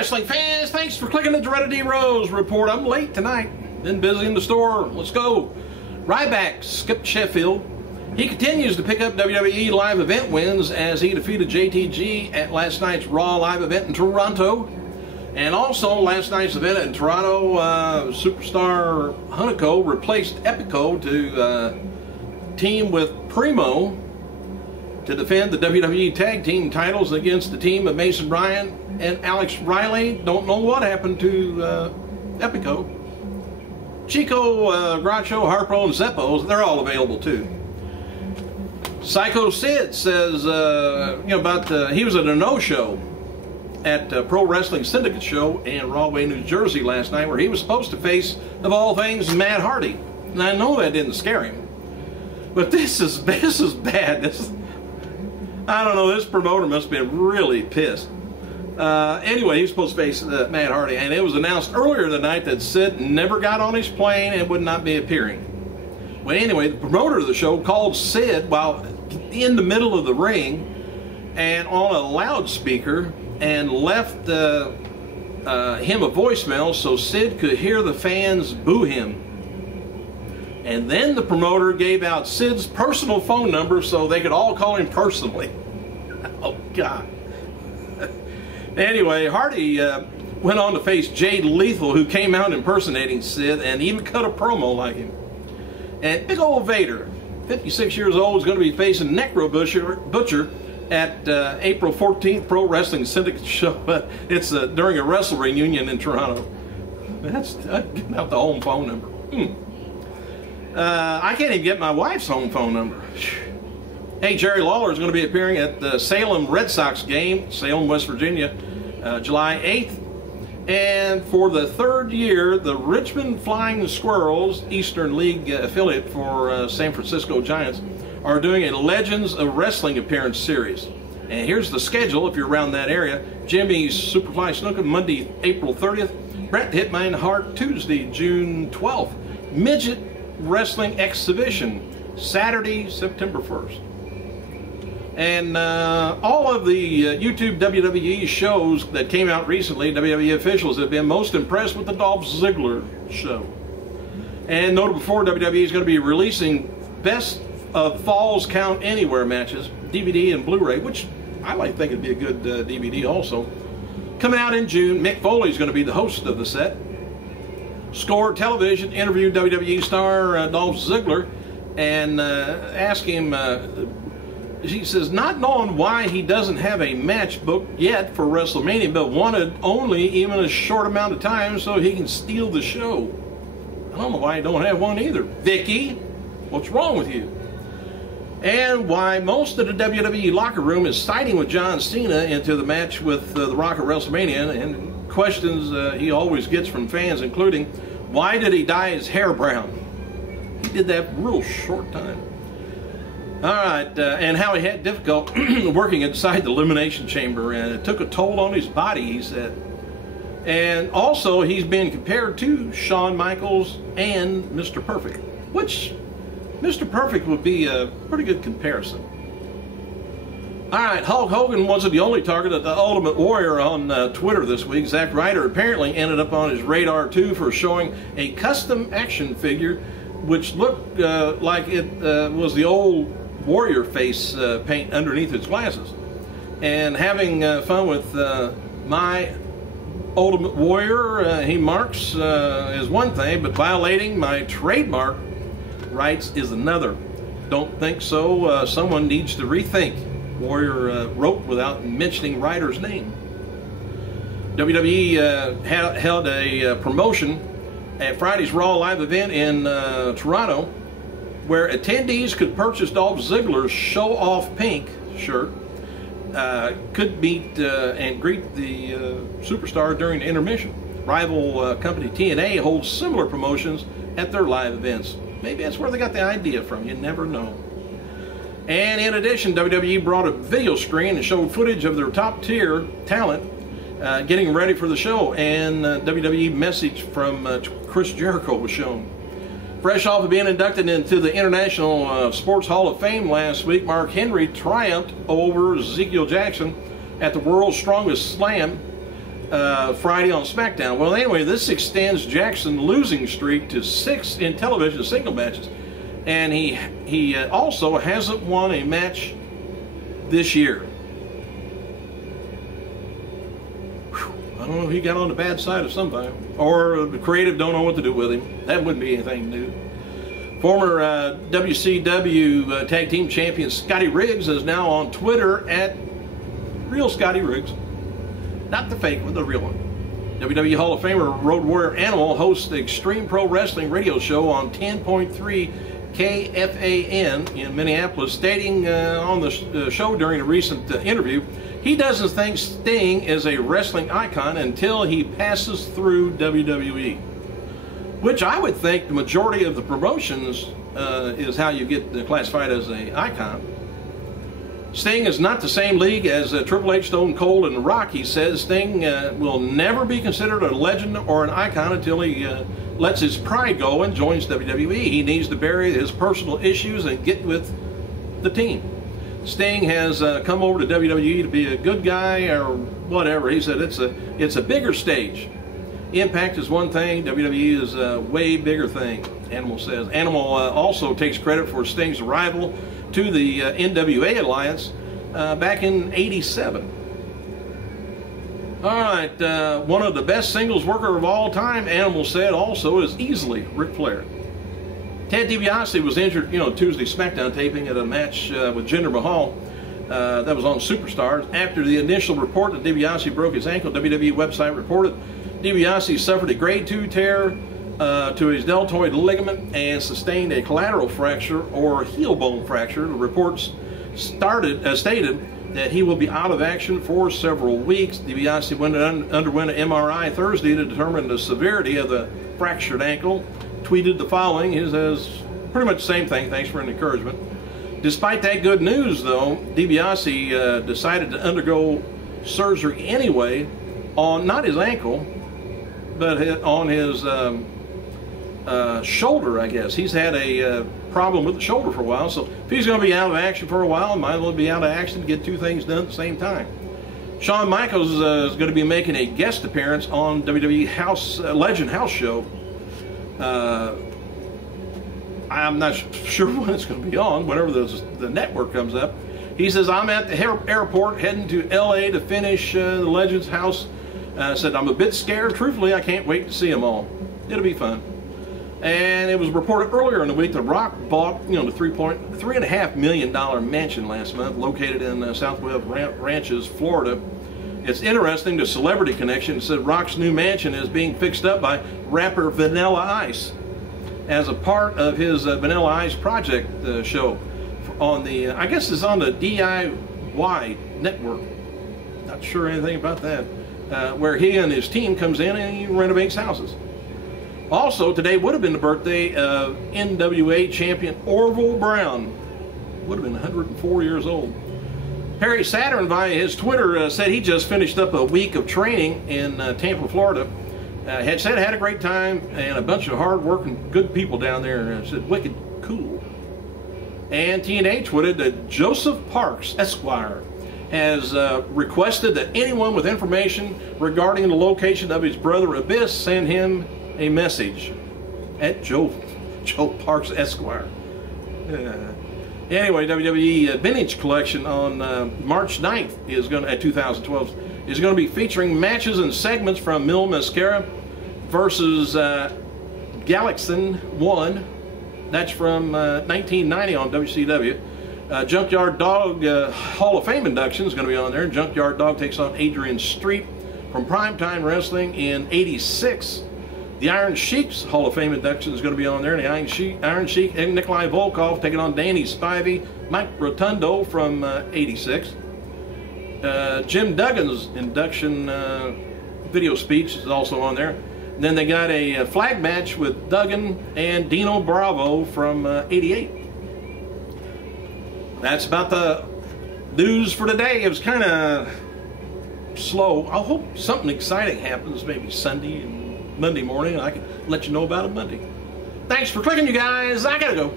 wrestling fans, thanks for clicking the Doretta D. Rose report. I'm late tonight. Been busy in the store. Let's go. Ryback Skip Sheffield. He continues to pick up WWE live event wins as he defeated JTG at last night's Raw live event in Toronto. And also last night's event in Toronto, Superstar Hunico replaced Epico to team with Primo to defend the WWE Tag Team titles against the team of Mason Bryan and Alex Riley. Don't know what happened to Epico. Chico, Groucho, Harpo, and Zeppo, they're all available too. Psycho Sid says, he was at a no-show at Pro Wrestling Syndicate show in Rahway, New Jersey last night, where he was supposed to face, of all things, Matt Hardy. And I know that didn't scare him, but this is bad. I don't know, this promoter must have been really pissed. Anyway, he was supposed to face Matt Hardy, and it was announced earlier tonight that Sid never got on his plane and would not be appearing. Well, anyway, the promoter of the show called Sid while in the middle of the ring and on a loudspeaker and left him a voicemail so Sid could hear the fans boo him. And then the promoter gave out Sid's personal phone number so they could all call him personally. Oh, God. Anyway, Hardy went on to face Jade Lethal, who came out impersonating Sid and even cut a promo like him. And big old Vader, 56 years old, is going to be facing Necro Butcher at April 14th Pro Wrestling Syndicate show. It's during a wrestle reunion in Toronto. That's getting out the home phone number. I can't even get my wife's home phone number. Hey, Jerry Lawler is going to be appearing at the Salem Red Sox game, Salem, West Virginia, July 8th. And for the third year, the Richmond Flying Squirrels, Eastern League affiliate for San Francisco Giants, are doing a Legends of Wrestling appearance series. And here's the schedule if you're around that area. Jimmy's Superfly Snuka, Monday, April 30th. Bret Hitman Hart, Tuesday, June 12th. Midget Wrestling Exhibition, Saturday, September 1st. And all of the YouTube WWE shows that came out recently, WWE officials have been most impressed with the Dolph Ziggler show. And noted before, WWE is going to be releasing Best of Falls Count Anywhere matches, DVD and Blu-ray, which I like think would be a good DVD also. Coming out in June, Mick Foley is going to be the host of the set. Score Television interviewed WWE star Dolph Ziggler and asked him, he says, not knowing why he doesn't have a match booked yet for WrestleMania, but wanted only even a short amount of time so he can steal the show. I don't know why he don't have one either. Vicky, what's wrong with you? And why most of the WWE locker room is siding with John Cena into the match with The Rock at WrestleMania, and questions he always gets from fans, including, why did he dye his hair brown? He did that real short time. All right, and how he had difficulty working inside the Elimination Chamber, and it took a toll on his body, he said. And also, he's been compared to Shawn Michaels and Mr. Perfect, which Mr. Perfect would be a pretty good comparison. All right, Hulk Hogan wasn't the only target of the Ultimate Warrior on Twitter this week. Zack Ryder apparently ended up on his radar, too, for showing a custom action figure, which looked like it was the old Warrior face paint underneath his glasses. And having fun with my Ultimate Warrior, he marks, is one thing, but violating my trademark rights is another. Don't think so. Someone needs to rethink, Warrior wrote without mentioning Ryder's name. WWE held a promotion at Friday's Raw live event in Toronto, where attendees could purchase Dolph Ziggler's Show Off Pink shirt, could meet and greet the superstar during the intermission. Rival company TNA holds similar promotions at their live events. Maybe that's where they got the idea from. You never know. And in addition, WWE brought a video screen and showed footage of their top-tier talent getting ready for the show. And WWE message from Chris Jericho was shown. Fresh off of being inducted into the International Sports Hall of Fame last week, Mark Henry triumphed over Ezekiel Jackson at the World's Strongest Slam Friday on SmackDown. Well, anyway, this extends Jackson's losing streak to 6 in television single matches, and he also hasn't won a match this year. I don't know if he got on the bad side of something, or the creative don't know what to do with him. That wouldn't be anything new. Former WCW Tag Team Champion Scotty Riggs is now on Twitter at Real Scotty Riggs. Not the fake one, the real one. WWE Hall of Famer Road Warrior Animal hosts the Extreme Pro Wrestling radio show on 10.3 KFAN in Minneapolis, stating on the show during a recent interview, he doesn't think Sting is a wrestling icon until he passes through WWE. Which I would think the majority of the promotions is how you get classified as an icon. Sting is not the same league as Triple H, Stone Cold, and The Rock. He says Sting will never be considered a legend or an icon until he lets his pride go and joins WWE. He needs to bury his personal issues and get with the team. Sting has come over to WWE to be a good guy or whatever. He said it's a bigger stage. Impact is one thing, WWE is a way bigger thing, Animal says. Animal also takes credit for Sting's arrival to the NWA Alliance back in '87. All right, one of the best singles worker of all time, Animal said, also is easily Ric Flair. Ted DiBiase was injured, Tuesday SmackDown taping at a match with Jinder Mahal that was on Superstars. After the initial report that DiBiase broke his ankle, WWE website reported DiBiase suffered a grade 2 tear to his deltoid ligament and sustained a collateral fracture or heel bone fracture. The reports stated that he will be out of action for several weeks. DiBiase underwent an MRI Thursday to determine the severity of the fractured ankle. Tweeted the following. He says pretty much the same thing. Thanks for an encouragement. Despite that good news, though, DiBiase decided to undergo surgery anyway on not his ankle, but on his shoulder, I guess. He's had a problem with the shoulder for a while, so if he's going to be out of action for a while, might as well be out of action to get two things done at the same time. Shawn Michaels is going to be making a guest appearance on WWE Legend House show. I'm not sure when it's going to be on, whenever the network comes up. He says, I'm at the airport heading to LA to finish the Legends House. Said, I'm a bit scared. Truthfully, I can't wait to see them all. It'll be fun. And it was reported earlier in the week that Rock bought, the $3.5 million mansion last month, located in Southwest Ranches, Florida. It's interesting, the celebrity connection said Rock's new mansion is being fixed up by rapper Vanilla Ice as a part of his Vanilla Ice project show on the, I guess it's on the DIY network. Not sure anything about that. Where he and his team comes in and he renovates houses. Also, today would have been the birthday of NWA champion Orville Brown. Would have been 104 years old. Perry Saturn, via his Twitter, said he just finished up a week of training in Tampa, Florida. Had a great time and a bunch of hard-working, good people down there. Said, wicked cool. And TNA tweeted that Joseph Parks, Esquire, has requested that anyone with information regarding the location of his brother Abyss send him a message at Joe Parks Esquire. Anyway, WWE Vintage Collection on March 9th is going to, 2012, is going to be featuring matches and segments from Mil Mascara versus Galaxin 1. That's from 1990 on WCW. Junkyard Dog Hall of Fame induction is going to be on there. Junkyard Dog takes on Adrian Street from Primetime Wrestling in '86. The Iron Sheik's Hall of Fame induction is going to be on there. The Iron Sheik and Nikolai Volkov taking on Danny Spivey, Mike Rotundo from '86. Jim Duggan's induction video speech is also on there. And then they got a flag match with Duggan and Dino Bravo from '88. That's about the news for today. It was kind of slow. I hope something exciting happens maybe Sunday and Monday morning. I can let you know about it Monday. Thanks for clicking, you guys. I gotta go.